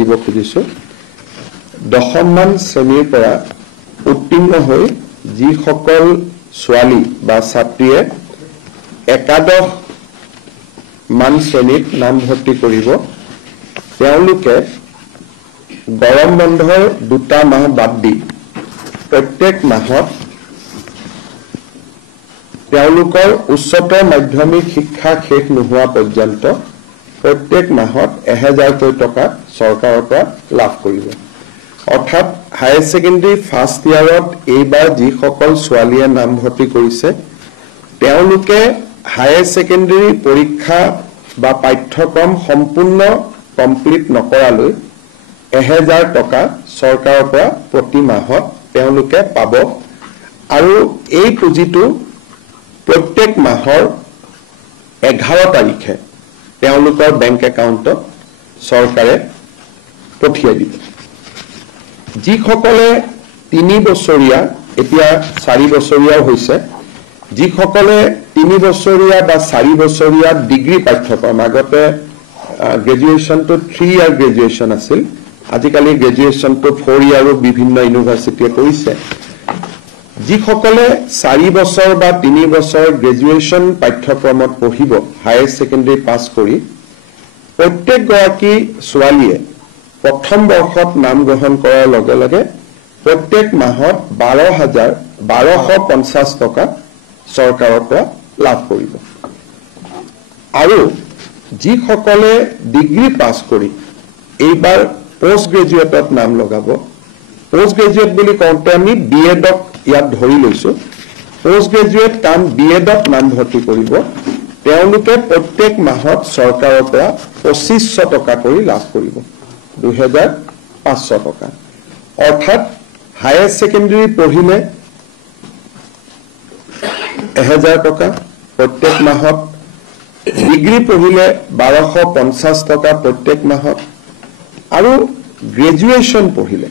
দিব খুজিছো দশমমান শ্ৰেণীৰ পৰা উত্তীৰ্ণ হৈ যিসকল ছোৱালী বা ছাত্ৰীয়ে একাদশ মান শ্ৰেণীত নামভৰ্তি কৰিব তেওঁলোকে গৰম বন্ধৰ 2টা মাহ বাদ দি প্ৰত্যেক মাহত তেওঁলোকৰ উচ্চতৰ মাধ্যমিক শিক্ষা শেষ নোহোৱা পৰ্যন্ত প্ৰত্যেক মাহত 1000 টকা চৰকাৰৰ পৰা লাভ কৰিব অৰ্থাৎ হায়াৰ সেকেন্ডাৰী ফাৰ্ষ্ট ইয়াৰত এইবাৰ যিসকল ছোৱালীয়ে নামভৰ্তি কৰিছে তেওঁলোকে হায়াৰ সেকেন্ডাৰী পৰীক্ষা বা পাঠ্যক্ৰম সম্পূৰ্ণ কমপ্লিট নকৰালৈ 1000 টকা চৰকাৰৰ পৰা প্ৰতি মাহত তেওঁলোকে পাব আৰু এই পুঁজিটো প্ৰত্যেক মাহৰ 11 তাৰিখে তেওঁলোকৰ বেংক একাউণ্টত চৰকাৰে পঠিয়াই দিব যিসকলে 3 বছৰীয়া এতিয়া 4 বছৰীয়া হৈছে যিসকলে 3 বছৰীয়া বা 4 বছৰীয়া ডিগ্ৰী পাঠ্যক্ৰম আগতে গ্ৰেজুৱেচন তো 3 ইয়াৰ গ্ৰেজুৱেচন আছিল আজিকালি গ্ৰেজুৱেচন তো 4 ইয়াৰো বিভিন্ন ইউনিভাৰ্চিটিয়ে কৰিছে যিসকলে 4 বছৰ বা 3 বছৰ গ্ৰেজুৱেচন পাঠ্যক্ৰমত পঢ়িব হায়াৰ সেকেন্ডাৰী পাছ কৰি প্ৰত্যেক গৰাকী ছোৱালীয়ে প্ৰথম বৰ্ষত নাম গ্ৰহণ কৰাৰ লগে লগে প্ৰত্যেক মাহত 12,1250 টকা চৰকাৰৰ পৰা লাভ কৰিব আৰু যিসকলে ডিগ্ৰী পাছ কৰি এইবাৰ পোষ্ট গ্ৰেজুৱেটত নাম লগাব পোষ্ট গ্ৰেজুৱেট বুলি কওঁতে আমি বিএডক ইয়াত ধৰি লৈছো পোষ্ট গ্ৰেজুৱেট কাম বিএডত নামভৰ্তি কৰিব তেওঁলোকে প্ৰত্যেক মাহত চৰকাৰৰ পৰা 2500 টকা কৰি লাভ কৰিব 2500 টকা অৰ্থাৎ হায়াৰ সেকেন্ডাৰী পঢ়িলে 1000 টকা প্ৰত্যেক মাহত ডিগ্ৰী পঢ়িলে 1250 টকা প্ৰত্যেক মাহত আৰু গ্ৰেজুৱেচন পঢ়িলে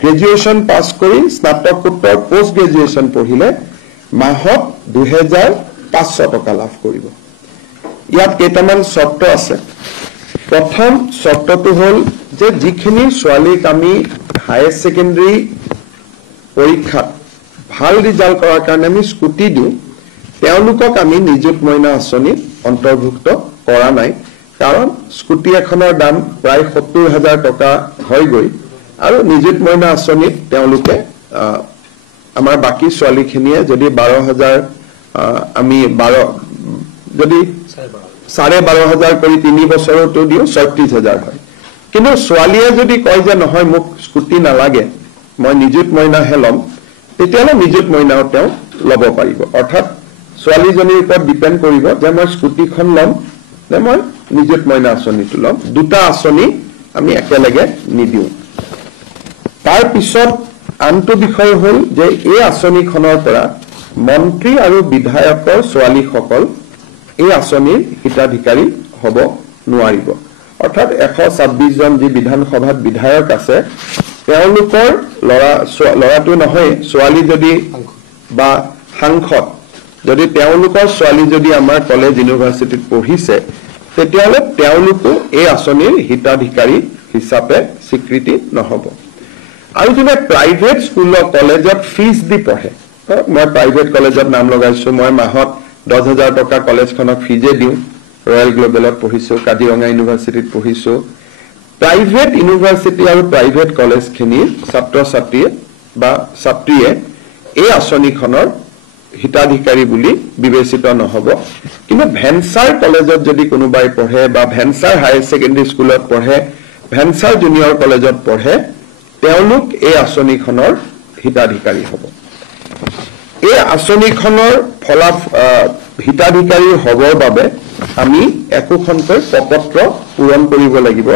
গ্ৰেজুৱেচন পাছ কৰি স্নাতকোত্তৰ পোষ্ট গ্ৰেজুৱেচন পঢ়িলে মাহত 2500 টকা লাভ কৰিব ইয়াত কেইটামান চৰ্ত আছে প্ৰথম চৰ্তটো হ'ল যে যিখিনি ছোৱালীক আমি হায়াৰ সেকেন্ডাৰী পৰীক্ষাত ভাল ৰিজাল্ট কৰাৰ কাৰণে আমি স্কুটি দিওঁ তেওঁলোকক আমি নিযুত মইনা আঁচনিত অন্তৰ্ভুক্ত কৰা নাই কাৰণ স্কুটি এখনৰ দাম প্ৰায় 70000 টকা হৈ গৈ আৰু নিযুত মইনা আঁচনিত তেওঁলোকে আমাৰ বাকি ছোৱালীখিনিয়ে যদি 12000 আমি 12 যদি 12,500 কৰি 3 বছৰতো দিও 36000 হয় কিন্তু ছোৱালীয়ে যদি কয় যে নহয় মোক স্কুটি নালাগে মই নিযুত মইনাহে লম তেতিয়ালে নিযুত মইনাও তেওঁ লব পাৰিব অৰ্থাৎ ছোৱালীজনীৰ ওপৰত ডিপেন্ড কৰিব যে মই স্কুটিখন লম নে মই নিযুত মইনা আঁচনিটো লম দুটা আঁচনি আমি একেলগে নিদিও তাৰ পিছত আনটো বিষয় হ'ল যে এই আঁচনিখনৰ পৰা মন্ত্ৰী আৰু বিধায়কৰ ছোৱালীসকল এই আঁচনিৰ হিতাধিকাৰী হ'ব নোৱাৰিব অৰ্থাৎ 126 জন যি বিধানসভাত বিধায়ক আছে তেওঁলোকৰ লৰাটো নহয় ছোৱালী যদি বা সাংসদ যদি তেওঁলোকৰ ছোৱালী যদি আমাৰ কলেজ ইউনিভাৰ্চিটিত পঢ়িছে তেতিয়ালে তেওঁলোকো এই আঁচনিৰ হিতাধিকাৰী হিচাপে স্বীকৃতি নহব আৰু যদি প্ৰাইভেট স্কুল কলেজত ফিজ দি পঢ়ে মই প্ৰাইভেট কলেজত নাম লগাইছো মই মাহত 10000 টকা কলেজখনক ফিজে দিও ৰয়েল গ্লোবেলত পঢ়িছো কাজিৰঙা ইউনিভাৰ্চিটিত পঢ়িছো প্ৰাইভেট ইউনিভাৰ্চিটি আৰু প্ৰাইভেট কলেজখিনিৰ ছাত্ৰ ছাত্ৰীয়ে বা ছাত্ৰীয়ে এই আঁচনিখনৰ হিতাধিকাৰী বুলি বিবেচিত নহব কিন্তু ভেঞ্চাৰ কলেজত যদি কোনোবাই পঢ়ে বা ভেঞ্চাৰ হায়াৰ সেকেন্ডাৰী স্কুলত পঢ়ে ভেঞ্চাৰ জুনিয়ৰ কলেজত পঢ়ে তেওঁলোক এই আঁচনিখনৰ হিতাধিকাৰী হ'ব এই আঁচনিখনৰ হিতাধিকাৰী হ'বৰ বাবে আমি একোখনকৈ প্ৰপত্ৰ পূৰণ কৰিব লাগিব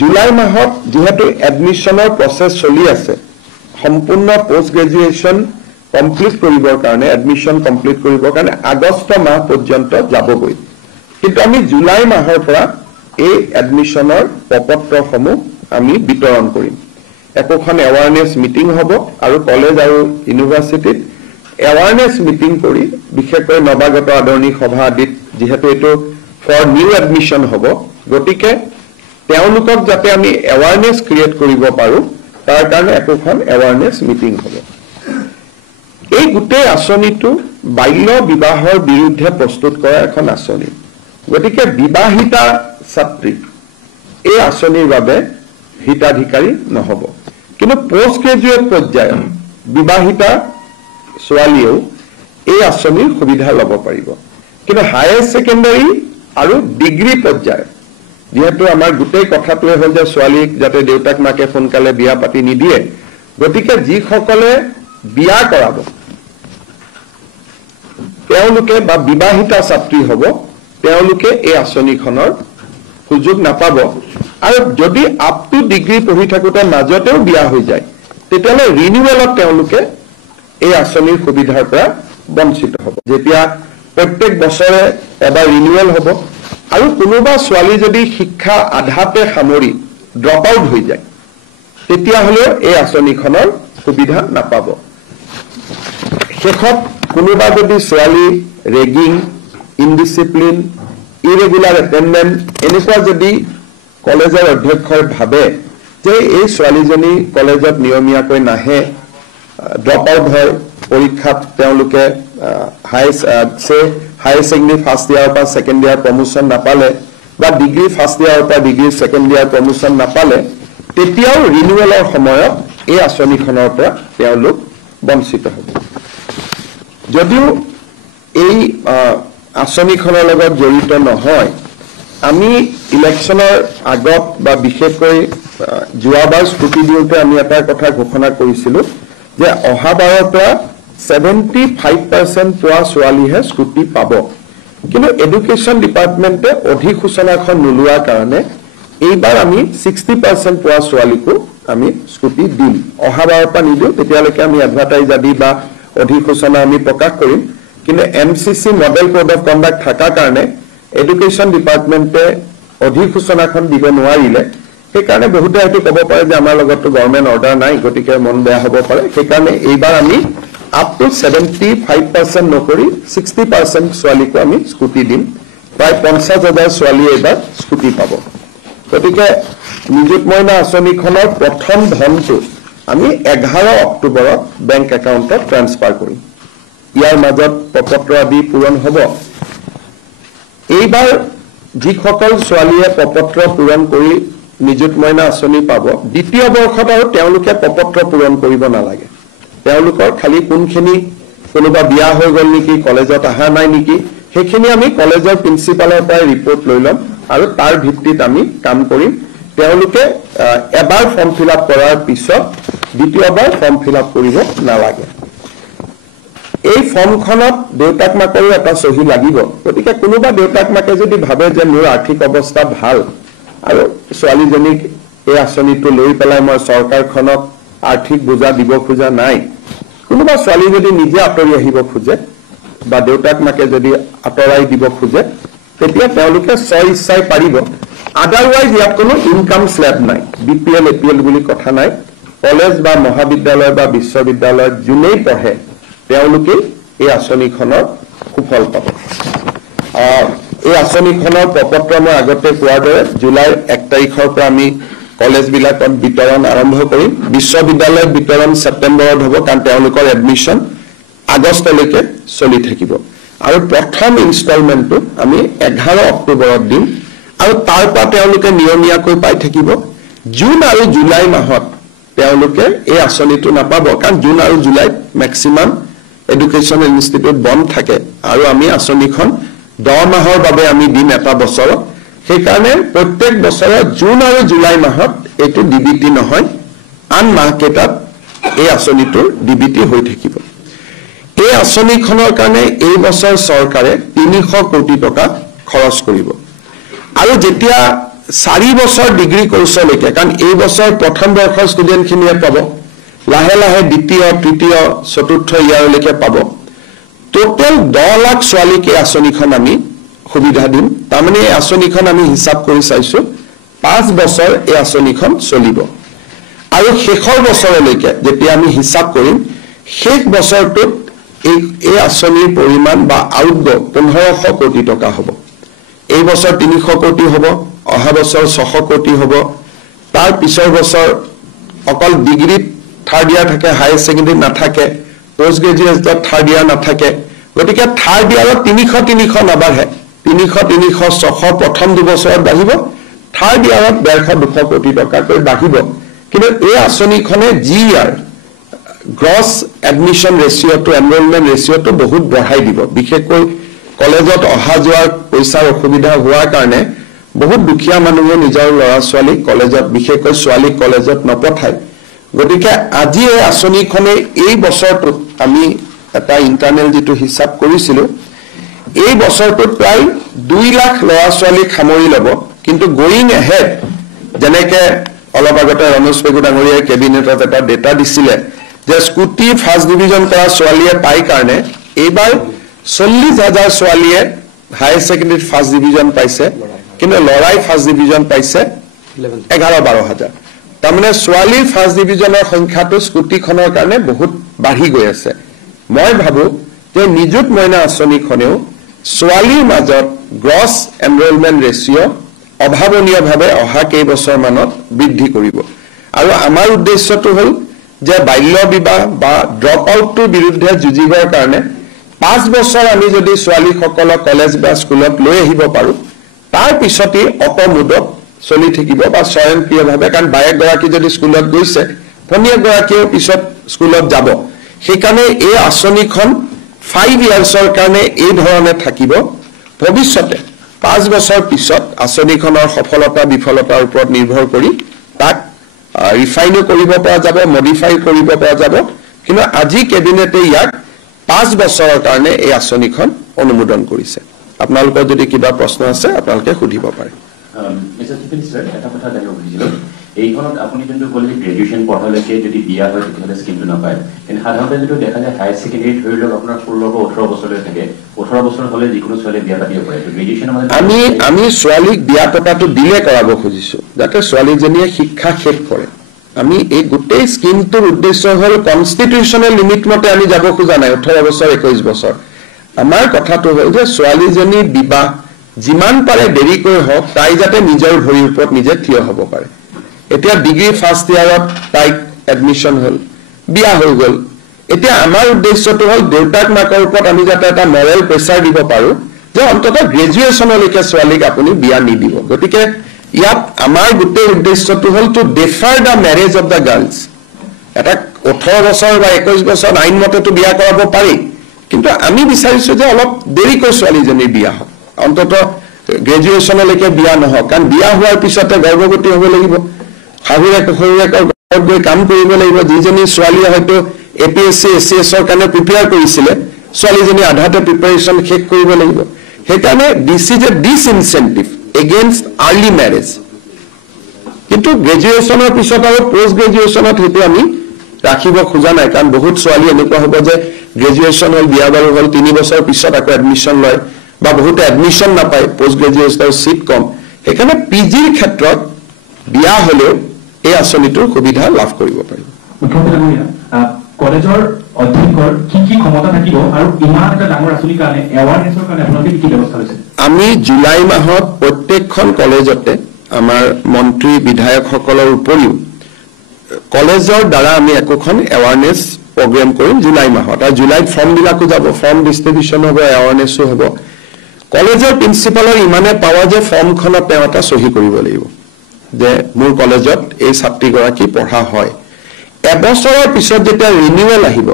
জুলাই মাহত যেহেতু এডমিশনৰ প্ৰসেস চলি আছে সম্পূৰ্ণ পোষ্ট গ্ৰেজুৱেচন কমপ্লিট কৰিবৰ কাৰণে এডমিশন কমপ্লিট কৰিবৰ কাৰণে আগষ্ট মাহ পৰ্যন্ত যাবগৈ কিন্তু আমি জুলাই মাহৰ পৰা এই এডমিশনৰ প্ৰপত্ৰসমূহ আমি বিতৰণ কৰিম একোখন এৱাৰনেছ মিটিং হ'ব আৰু কলেজ আৰু ইউনিভাৰ্চিটিত এৱাৰনেছ মিটিং কৰি বিশেষকৈ নৱাগত আদৰণি সভা আদিত যেহেতু এটো ফৰ নিউ এডমিশন হ'ব গতিকে তেওঁলোকক যাতে আমি এৱাৰনেছ ক্ৰিয়েট কৰিব পাৰোঁ তাৰ কাৰণে একোখন এৱাৰনেছ মিটিং হ'ব এই গোটেই আঁচনিটো বাল্য বিবাহৰ বিৰুদ্ধে প্ৰস্তুত কৰা এখন আঁচনি গতিকে বিবাহিতা ছাত্ৰী এই আঁচনিৰ বাবে হিতাধিকাৰী নহ'ব কিন্তু পোষ্ট গ্ৰেজুৱেট পৰ্যায়ত বিবাহিতা ছোৱালীয়েও এই আঁচনিৰ সুবিধা ল'ব পাৰিব কিন্তু হায়াৰ ছেকেণ্ডাৰী আৰু ডিগ্ৰী পৰ্যায়ত যেহেতু আমাৰ গোটেই কথাটোৱে হ'ল যে ছোৱালীক যাতে দেউতাক মাকে সোনকালে বিয়া পাতি নিদিয়ে গতিকে যিসকলে বিয়া কৰাব তেওঁলোকে বা বিবাহিতা ছাত্ৰী হ'ব তেওঁলোকে এই আঁচনিখনৰ সুযোগ নাপাব আৰু যদি আপ টু ডিগ্ৰী পঢ়ি থাকোঁতে মাজতেও বিয়া হৈ যায় তেতিয়াহ'লে ৰিনিউৱেলত তেওঁলোকে এই আঁচনিৰ সুবিধাৰ পৰা বঞ্চিত হ'ব যেতিয়া প্ৰত্যেক বছৰে এবাৰ ৰিনিউৱেল হ'ব আৰু কোনোবা ছোৱালী যদি শিক্ষা আধাতে সামৰি ড্ৰপ আউট হৈ যায় তেতিয়াহ'লে এই আঁচনিখনৰ সুবিধা নাপাব শেষত কোনোবা যদি ছোৱালী ৰেগিং ইনডিসিপ্লিন ইৰেগুলাৰ এটেণ্ডেন্স এনেকুৱা যদি কলেজৰ অধ্যক্ষই ভাবে যে এই ছোৱালীজনী কলেজত নিয়মীয়াকৈ নাহে ড্ৰপ আউট হয় পৰীক্ষাত তেওঁলোকে হায়াৰ ছেকেণ্ডাৰী ফাৰ্ষ্ট ইয়াৰৰ পৰা ছেকেণ্ড ইয়াৰ প্ৰমোশ্যন নাপালে বা ডিগ্ৰী ফাৰ্ষ্ট ইয়াৰৰ পৰা ডিগ্ৰী ছেকেণ্ড ইয়াৰ প্ৰমোশ্যন নাপালে তেতিয়াও ৰিনিউৱেলৰ সময়ত এই আঁচনিখনৰ পৰা তেওঁলোক বঞ্চিত হ'ব যদিও এই আঁচনিখনৰ লগত জড়িত নহয় আমি ইলেকশ্যনৰ আগত বা বিশেষকৈ যোৱাবাৰ স্কুটি দিওঁতে আমি এটা কথা ঘোষণা কৰিছিলোঁ যে অহাবাৰৰ পৰা 75% পোৱা ছোৱালীহে স্কুটি পাব কিন্তু এডুকেশ্যন ডিপাৰ্টমেণ্টে অধিসূচনাখন নোলোৱাৰ কাৰণে এইবাৰ আমি 60% পোৱা ছোৱালীকো আমি স্কুটি দিম অহাবাৰৰ পৰা নিদিওঁ তেতিয়ালৈকে আমি এডভাৰটাইজ আদি বা অধিসূচনা আমি প্ৰকাশ কৰিম কিন্তু MCC model code of conduct থকাৰ কাৰণে এডুকেশ্যন ডিপাৰ্টমেণ্টে অধিসূচনাখন দিব নোৱাৰিলে সেইকাৰণে বহুতে হয়তো ক'ব পাৰে যে আমাৰ লগততো গভৰ্ণমেণ্ট অৰ্ডাৰ নাই গতিকে মন বেয়া হ'ব পাৰে সেইকাৰণে এইবাৰ আমি আপ টু 75% নকৰি 60% ছোৱালীকো আমি স্কুটি দিম প্ৰায় 50,000 ছোৱালীয়ে এইবাৰ স্কুটি পাব গতিকে নিযুত মইনা আঁচনিখনৰ প্ৰথম ধনটো আমি 11 অক্টোবৰত বেংক একাউণ্টত ট্ৰান্সফাৰ কৰিম ইয়াৰ মাজত প্ৰপত্ৰ আদি পূৰণ হ'ব এইবাৰ যিসকল ছোৱালীয়ে প্ৰপত্ৰ পূৰণ কৰি নিযুত মইনা আঁচনি পাব দ্বিতীয় বৰ্ষত আৰু তেওঁলোকে প্ৰপত্ৰ পূৰণ কৰিব নালাগে তেওঁলোকৰ খালি কোনখিনি কোনোবা বিয়া হৈ গ'ল নেকি কলেজত অহা নাই নেকি সেইখিনি আমি কলেজৰ প্ৰিন্সিপালৰ পৰা ৰিপৰ্ট লৈ ল'ম আৰু তাৰ ভিত্তিত আমি কাম কৰিম তেওঁলোকে এবাৰ ফৰ্ম ফিল আপ কৰাৰ পিছত দ্বিতীয়বাৰ ফৰ্ম ফিল আপ কৰিব নালাগে এই ফৰ্মখনত দেউতাক মাকৰো এটা সহি লাগিব গতিকে কোনোবা দেউতাক মাকে যদি ভাবে যে মোৰ আৰ্থিক অৱস্থা ভাল আৰু ছোৱালীজনীক এই আঁচনিটো লৈ পেলাই মই চৰকাৰখনক আৰ্থিক বোজা দিব খোজা নাই কোনোবা ছোৱালী যদি নিজে আঁতৰি আহিব খোজে বা দেউতাক মাকে যদি আঁতৰাই দিব খোজে তেতিয়া তেওঁলোকে স্বইচ্ছাই পাৰিব আদাৰৱাইজ ইয়াত কোনো ইনকাম স্লেব নাই BPL APL বুলি কথা নাই কলেজ বা মহাবিদ্যালয় বা বিশ্ববিদ্যালয়ত যোনেই পঢ়ে তেওঁলোকে এই আঁচনিখনৰ সুফল পাব এই আঁচনিখনৰ প্ৰপত্ৰ মই আগতে কোৱাৰ দৰে জুলাইৰ 1 তাৰিখৰ পৰা আমি কলেজবিলাকত বিতৰণ আৰম্ভ কৰিম বিশ্ববিদ্যালয়ত বিতৰণ ছেপ্টেম্বৰত হ'ব কাৰণ তেওঁলোকৰ এডমিশ্যন আগষ্টলৈকে চলি থাকিব আৰু প্ৰথম ইনষ্টলমেণ্টটো আমি 11 অক্টোবৰত দিম আৰু তাৰ পৰা তেওঁলোকে নিয়মীয়াকৈ পাই থাকিব জুন আৰু জুলাই মাহত তেওঁলোকে এই আঁচনিটো নাপাব কাৰণ জুন আৰু জুলাইত মেক্সিমাম এডুকেশ্যন ইনষ্টিটিউট বন্ধ থাকে আৰু আমি আঁচনিখন 10 মাহৰ বাবে আমি দিম এটা বছৰত সেইকাৰণে প্ৰত্যেক বছৰে জুন আৰু জুলাই মাহত এইটো ডিবিটি নহয় আন মাহকেইটাত এই আঁচনিটোৰ ডিবিটি হৈ থাকিব এই আঁচনিখনৰ কাৰণে এই বছৰ চৰকাৰে 300 কোটি টকা খৰচ কৰিব আৰু যেতিয়া 4 বছৰ ডিগ্ৰী কোৰ্ছলৈকে কাৰণ এই বছৰ প্ৰথম বৰ্ষৰ ষ্টুডেণ্টখিনিয়ে পাব লাহে লাহে দ্বিতীয় তৃতীয় চতুৰ্থ ইয়াৰলৈকে পাব টোটেল 10 লাখ ছোৱালীক এই আঁচনিখন আমি সুবিধা দিম তাৰমানে এই আঁচনিখন আমি হিচাপ কৰি চাইছো 5 বছৰ এই আঁচনিখন চলিব আৰু শেষৰ বছৰলৈকে যেতিয়া আমি হিচাপ কৰিম শেষ বছৰটোত এই আঁচনিৰ পৰিমাণ বা আউটগো 1500 কোটি টকা হ'ব এই বছৰ 300 কোটি হ'ব অহা বছৰ 600 কোটি হ'ব তাৰ পিছৰ বছৰ অকল ডিগ্ৰীত থাৰ্ড ইয়াৰ থাকে হায়াৰ সেকেন্ডাৰী নাথাকে পোষ্ট গ্ৰেজুৱেটত থাৰ্ড ইয়াৰ নাথাকে গতিকে থাৰ্ড ইয়াৰত 300 নাবাঢ়ে 300 600 প্ৰথম দুবছৰত বাঢ়িব থাৰ্ড ইয়াৰত 150-200 কোটি টকাকৈ বাঢ়িব কিন্তু এই আঁচনিখনে জি ইয়াৰ গ্ৰছ এডমিশন ৰেচিঅ'টো এনৰলমেন্ট ৰেচিঅ'টো বহুত বঢ়াই দিব বিশেষকৈ কলেজত অহা যোৱাৰ পইচাৰ অসুবিধা হোৱাৰ কাৰণে বহুত দুখীয়া মানুহে নিজৰ ল'ৰা ছোৱালী কলেজত বিশেষকৈ ছোৱালী কলেজত নপঠায় গতিকে আজি এই আঁচনিখনে এই বছৰটোত আমি এটা ইন্টাৰনেল যেটো হিসাব কৰিছিলো এই বছৰটোত প্ৰায় 2 লাখ ল'ৰা ছোৱালী সামৰি ল'ব কিন্তু গোইং এহেড যেনেকে অলপ আগতে ৰমেশ পেগু ডাঙৰীয়াৰ কেবিনেটত এটা ডেটা দিছিলে যে স্কুটি ফাৰ্ষ্ট ডিভিজন কৰা ছোৱালীয়ে পাই কাৰণে এইবাৰ 40,000 ছোৱালীয়ে হায়াৰ সেকেন্ডাৰী ফাৰ্ষ্ট ডিভিজন পাইছে কিন্তু লৰাই ফাৰ্ষ্ট ডিভিজন পাইছে 11-12,000 তাৰমানে ছোৱালীৰ ফাৰ্ষ্ট ডিভিজনৰ সংখ্যাটো স্কুটিখনৰ কাৰণে বহুত বাঢ়ি গৈ আছে মই ভাবো যে নিযুত মইনা আঁচনিখনেও ছোৱালীৰ মাজত গ্ৰছ এনৰলমেন্ট ৰেচিঅ' অভাৱনীয়ভাৱে অহা কেইবছৰ মানত বৃদ্ধি কৰিব আৰু আমাৰ উদ্দেশ্যটো হ'ল যে বাল্য বিবাহ বা ড্ৰপ আউটৰ বিৰুদ্ধে যুঁজিবৰ কাৰণে 5 বছৰ আমি যদি ছোৱালীসকলক কলেজ বা স্কুলত লৈ আহিব পাৰো তাৰ পিছতে অপমুদত চলি থাকিব বা স্বয়ংক্ৰিয়ভাৱে কাৰণ বায়েক গৰাকী যদি স্কুলত গৈছে ভনীয়েক গৰাকীও পিছত স্কুলত যাব সেইকাৰণে এই আঁচনিখন 5 ইয়াৰ্ছৰ কাৰণে এই ধৰণে থাকিব ভৱিষ্যতে 5 বছৰ পিছত আঁচনিখনৰ সফলতা বিফলতাৰ ওপৰত নিৰ্ভৰ কৰি তাক ৰিফাইনো কৰিব পৰা যাব মডিফাই কৰিব পৰা যাব কিন্তু আজি কেবিনেটে ইয়াক 5 বছৰৰ কাৰণে এই আঁচনিখন অনুমোদন কৰিছে আপোনালোকৰ যদি কিবা প্ৰশ্ন আছে আপোনালোকে সুধিব পাৰে মিস্টাৰ চিফ মিনিষ্টাৰ এটা কথা জানিব খুজিছিলো এইখনত আপুনি যোনটো ক'লে গ্ৰেজুৱেশ্যন পঢ়ালৈকে যদি বিয়া হয় তেতিয়াহ'লে স্কিমটো নাপায় কিন্তু সাধাৰণতে যিটো দেখা যায় হায়াৰ ছেকেণ্ডেৰী ধৰি লওক আপোনাৰ 16-18 বছৰলৈ থাকে 18 বছৰ হ'লে যিকোনো ছোৱালীয়ে বিয়া পাতিব পাৰে গ্ৰেজুৱেশ্যনৰ মানে আমি ছোৱালীক বিয়া পতাটো দিলে কৰাব খুজিছো যাতে ছোৱালীজনীয়ে শিক্ষা শেষ কৰে আমি এই গোটেই স্কিমটোৰ উদ্দেশ্য হ'ল কনষ্টিটিউচনেল লিমিট মতে আমি যাব খোজা নাই 18 বছৰ 21 বছৰ আমাৰ কথাটো হ'ল যে ছোৱালীজনী বিবাহ যিমান পাৰে দেৰিকৈ হওক তাই যাতে নিজৰ ভৰিৰ ওপৰত নিজে থিয় হ'ব পাৰে এতিয়া ডিগ্ৰী ফাৰ্ষ্ট ইয়াৰত তাই এডমিশন হ'ল বিয়া হৈ গ'ল এতিয়া আমাৰ উদ্দেশ্যটো হ'ল দেউতাক মাকৰ ওপৰত আমি যাতে এটা মৰেল প্ৰেছাৰ দিব পাৰো যে অন্ততঃ গ্ৰেজুৱেশ্যনলৈকে ছোৱালীক আপুনি বিয়া নিদিব গতিকে ইয়াত আমাৰ গোটেই উদ্দেশ্যটো হ'ল to defer the marriage of the girls এটা 18 বছৰ বা 21 বছৰ আইন মতেতো বিয়া কৰাব পাৰি কিন্তু আমি বিচাৰিছো যে অলপ দেৰিকৈ ছোৱালীজনীৰ বিয়া হওক অন্ততঃ গ্ৰেজুৱেশ্যনলৈকে বিয়া নহওক কাৰণ বিয়া হোৱাৰ পিছতে গৰ্ভৱতী হ'ব লাগিব শাহুৱেকৰ ঘৰত গৈ কাম কৰিব লাগিব যিজনী ছোৱালীয়ে হয়তো APSC SCSৰ কাৰণে প্ৰিপেয়াৰ কৰিছিলে ছোৱালীজনী আধাতে প্ৰিপেয়াৰেশ্যন শেষ কৰিব লাগিব সেইকাৰণে this is a disincentive against early marriage কিন্তু গ্ৰেজুৱেশ্যনৰ পিছত আৰু পোষ্ট গ্ৰেজুৱেশ্যনত সেইটো আমি ৰাখিব খোজা নাই কাৰণ বহুত ছোৱালী এনেকুৱা হ'ব যে গ্ৰেজুৱেশ্যন হ'ল বিয়া বাৰু হ'ল 3 বছৰ পিছত আকৌ এডমিশ্যন লয় বা বহুতে এডমিশ্যন নাপায় পোষ্ট গ্ৰেজুৱেশ্যনৰ সিট কম সেইকাৰণে পিজিৰ ক্ষেত্ৰত বিয়া হ'লেও এই আঁচনিটোৰ সুবিধা লাভ কৰিব পাৰিব কলেজৰ অধ্যক্ষৰ কি ক্ষমতা থাকিব আৰু ইমান এটা ডাঙৰ আঁচনিৰ কাৰণে এৱাৰনেছৰ কাৰণে আপোনালোকে কি ব্যৱস্থা লৈছে আমি জুলাই মাহত প্ৰত্যেকখন কলেজতে আমাৰ মন্ত্ৰী বিধায়কসকলৰ উপৰিও কলেজৰ দ্বাৰা আমি একোখন এৱাৰনেছ প্ৰগ্ৰাম কৰিম জুলাই মাহত আৰু জুলাইত ফৰ্ম বিলাকো যাব ফৰ্ম ডিস্ট্ৰিবিউচন হ'ব এৱাৰনেছো হ'ব কলেজৰ প্ৰিন্সিপালৰ ইমানে পাৱাৰ যে ফৰ্মখনত তেওঁ এটা সহি কৰিব লাগিব যে মোৰ কলেজত এই ছাত্ৰীগৰাকী পঢ়া হয় এবছৰৰ পিছত যেতিয়া ৰিনিউৱেল আহিব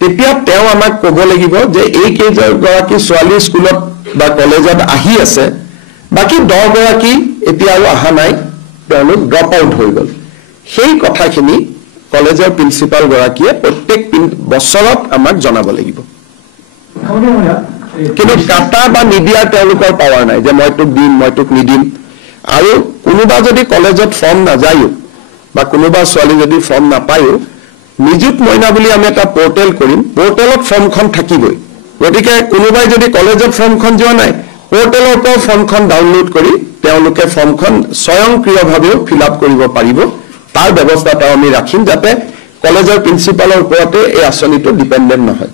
তেতিয়া তেওঁ আমাক ক'ব লাগিব যে এই কেইগৰাকী ছোৱালী স্কুলত বা কলেজত আহি আছে বাকি 10 গৰাকী এতিয়া আৰু অহা নাই তেওঁলোক ড্ৰপ আউট হৈ গ'ল সেই কথাখিনি কলেজৰ প্ৰিন্সিপাল গৰাকীয়ে প্ৰত্যেক বছৰত আমাক জনাব লাগিব কিন্তু কাটা বা নিদিয়াৰ তেওঁলোকৰ পাৱাৰ নাই যে মই তোক দিম মই তোক নিদিম আৰু কোনোবা যদি কলেজত ফৰ্ম নাযায়ও বা কোনোবা ছোৱালী যদি ফৰ্ম নাপায়ও নিযুত মইনা বুলি আমি এটা পোৰ্টেল কৰিম পোৰ্টেলত ফৰ্মখন থাকিবই গতিকে কোনোবাই যদি কলেজত ফৰ্মখন যোৱা নাই পোৰ্টেলৰ পৰা ফৰ্মখন ডাউনলোড কৰি তেওঁলোকে ফৰ্মখন স্বয়ংক্ৰিয়ভাৱেও ফিল আপ কৰিব পাৰিব তাৰ ব্যৱস্থাটো আমি ৰাখিম যাতে কলেজৰ প্ৰিন্সিপালৰ ওপৰতে এই আঁচনিটো ডিপেন্ডেন্ট নহয়